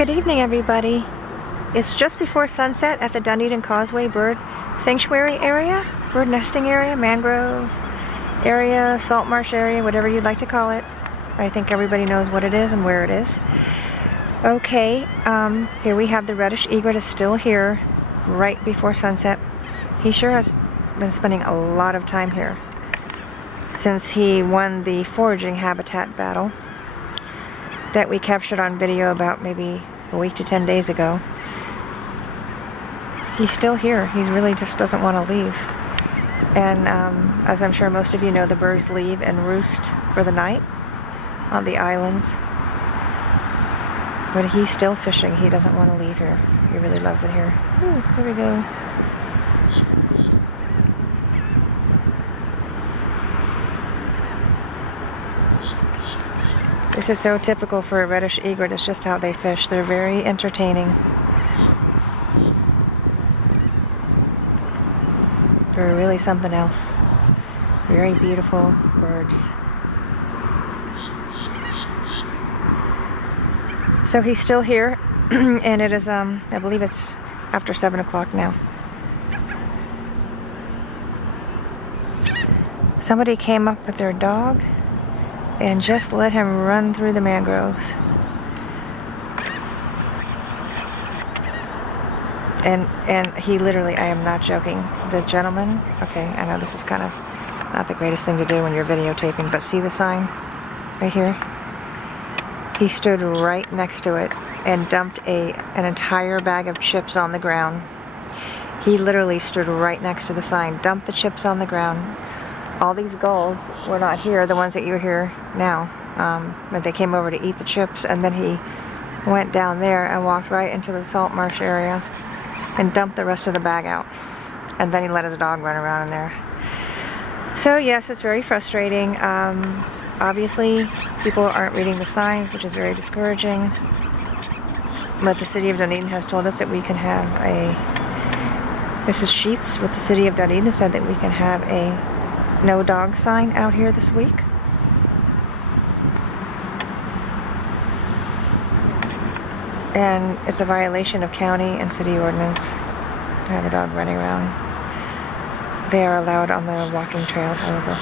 Good evening, everybody. It's just before sunset at the Dunedin Causeway bird sanctuary area, bird nesting area, mangrove area, salt marsh area, whatever you'd like to call it. I think everybody knows what it is and where it is. Okay, here we have the Reddish Egret is still here right before sunset. He sure has been spending a lot of time here since he won the foraging habitat battle that we captured on video about maybe a week to 10 days ago. He's still here. He really just doesn't want to leave. And as I'm sure most of you know, the birds leave and roost for the night on the islands. But he's still fishing. He doesn't want to leave here. He really loves it here. Ooh, here we go. This is so typical for a Reddish Egret. It's just how they fish. They're very entertaining. They're really something else. Very beautiful birds. So he's still here, and it is, I believe it's after 7 o'clock now. Somebody came up with their dog and just let him run through the mangroves. And he literally, I am not joking, the gentleman, okay, I know this is kind of not the greatest thing to do when you're videotaping, but see the sign right here? He stood right next to it and dumped an entire bag of chips on the ground. He literally stood right next to the sign, dumped the chips on the ground. All these gulls were not here, the ones that you hear now, but they came over to eat the chips, and then he went down there and walked right into the salt marsh area and dumped the rest of the bag out. And then he let his dog run around in there. So yes, it's very frustrating. Obviously, people aren't reading the signs, which is very discouraging. But the city of Dunedin has told us that we can have Mrs. Sheets with the city of Dunedin said that we can have a no dog sign out here this week. And it's a violation of county and city ordinance to have a dog running around. They are allowed on the walking trail, however,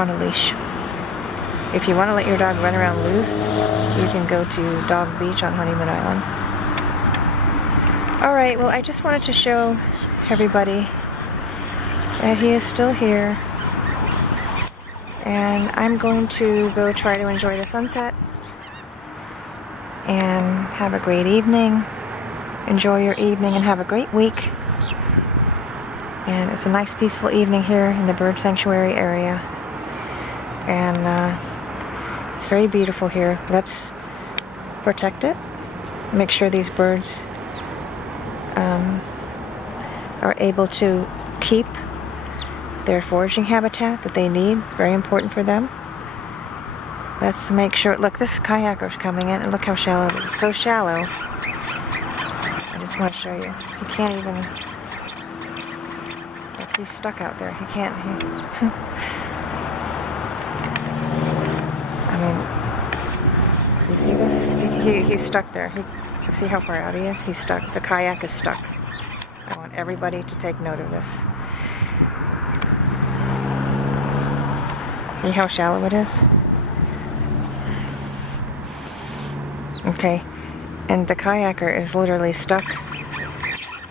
on a leash. If you want to let your dog run around loose, you can go to Dog Beach on Honeymoon Island. Alright, well, I just wanted to show everybody that he is still here. And I'm going to go try to enjoy the sunset and have a great evening. Enjoy your evening and have a great week. And it's a nice peaceful evening here in the bird sanctuary area. And it's very beautiful here. Let's protect it. Make sure these birds are able to keep their foraging habitat that they need. It's very important for them. Let's make sure, look, this kayaker's coming in, and look how shallow it is. It's so shallow. I just want to show you. He can't even, look, he's stuck out there. He can't, I mean, you see this? He's stuck there. You see how far out he is? He's stuck. The kayak is stuck. I want everybody to take note of this. See how shallow it is? Okay, and the kayaker is literally stuck,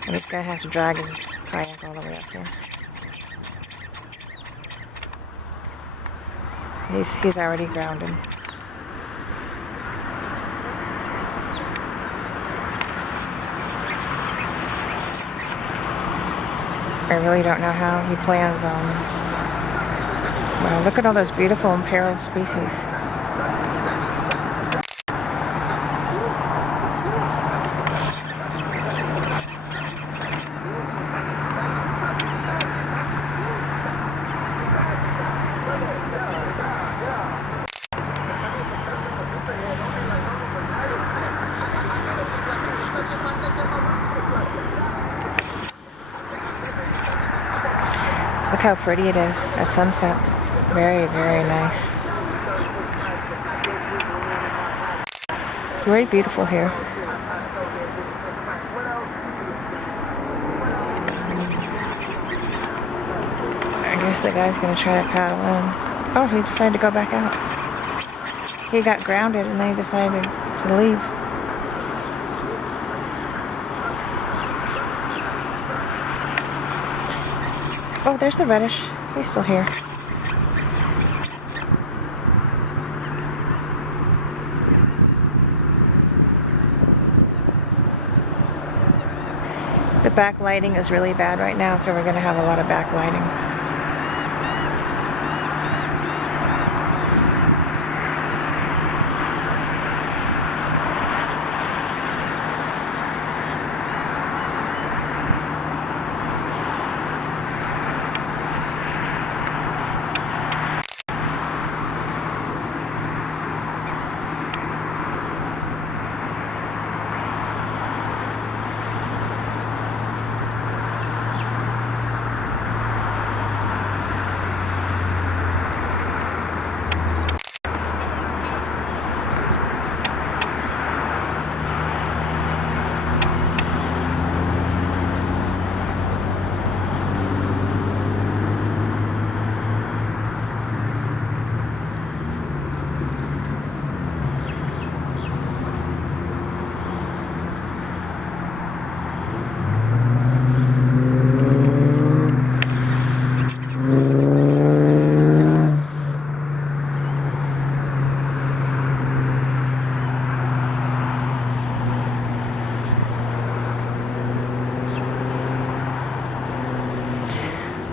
and he's gonna have to drag his kayak all the way up here. He's already grounded. I really don't know how he plans on. Wow, look at all those beautiful imperiled species. Look how pretty it is at sunset. Very, very nice. Very beautiful here. I guess the guy's gonna try to paddle in. Oh, he decided to go back out. He got grounded and then he decided to leave. Oh, there's the reddish. He's still here. The backlighting is really bad right now, so we're going to have a lot of backlighting.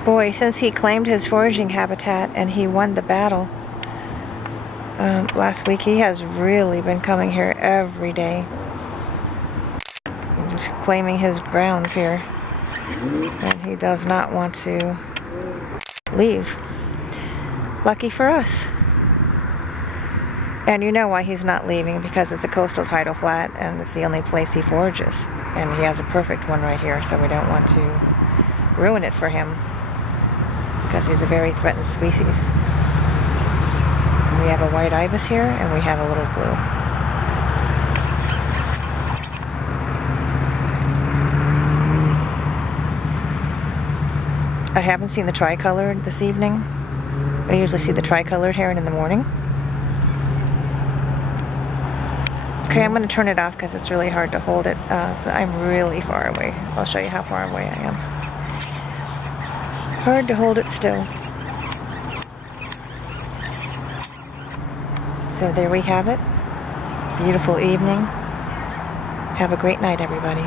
Boy, since he claimed his foraging habitat and he won the battle last week, he has really been coming here every day. Just claiming his grounds here. And he does not want to leave. Lucky for us. And you know why he's not leaving, because it's a coastal tidal flat and it's the only place he forages. And he has a perfect one right here, so we don't want to ruin it for him, because he's a very threatened species. We have a white ibis here, and we have a little blue. I haven't seen the tricolored this evening. I usually see the tricolored heron in the morning. Okay, I'm going to turn it off because it's really hard to hold it. So I'm really far away. I'll show you how far away I am. Hard to hold it still. So there we have it. Beautiful evening. Have a great night, everybody.